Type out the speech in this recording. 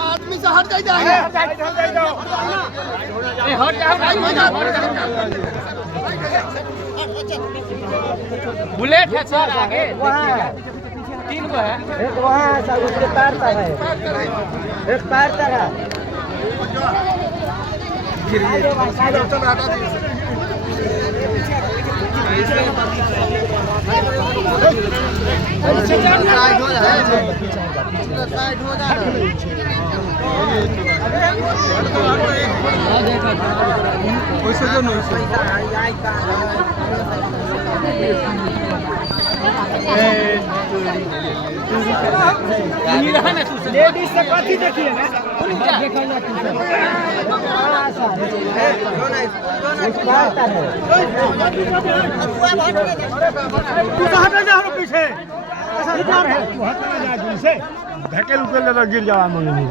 आदमी से हट जाइए बुलेट है सर आगे तीन को है एक वहाँ है सर उसके पैर तक है एक पैर तक है लेडीज से कथी देखिए ना पीछे ढकेल उकेल गिर जावा मंगनी